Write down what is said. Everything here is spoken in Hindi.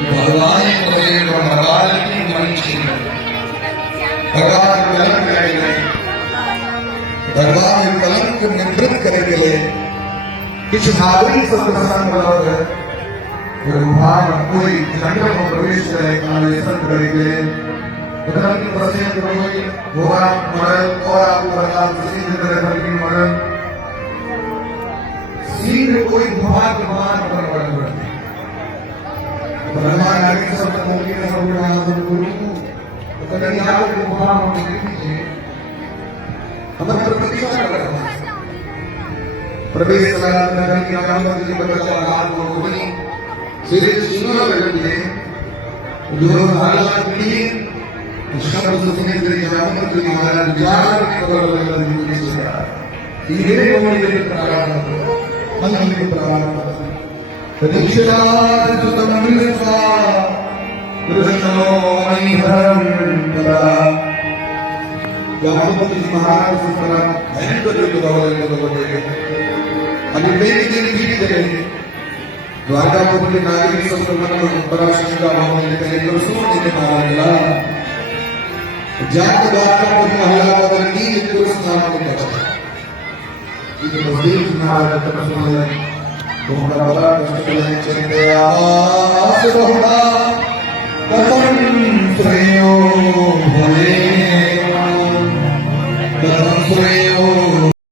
भगवान भगवान की मंच भगवान कलंक करेंगे भगवान कलंक निवृत्त करेंगे किस नागरिक संप्रदान बराबर भगवान कोई जंगल में प्रवेश करेगा आवेदन करेंगे धर्म की प्रसिद्ध कोई होगा मरण और आपको बता प्रसिद्ध धर्म की मरण सीधे कोई भगवान पर बढ़ते भगवान आगे सब तक के सब उड़ा सब गुरु तो कभी आप को भगवान को देखिए हम पर प्रतीक्षा कर रहे हैं प्रवेश करा नगर की आमद की बच्चा हाथ को बोली सिरे सुनो लगे जो हालात भी शब्द सुनने के लिए जाने के लिए हमारा विचार कर लगे धीरे बोले प्रारंभ मन में प्रारंभ दीक्षार सुतमिलसा कृष्णो मणिधरम कदा गणपति महाराज सुतरा भयंकर युद्ध होने अभी मेरी दिन बीत गए द्वारकापुर के नागरिक संक्रमण बड़ा शंका होने के लिए सुन देने मारा गया जात द्वारकापुर महिला बदल की पुरुष नाम को बचा ये मस्जिद महाराज तक सुना तुम्हारा बड़ा कष्ट है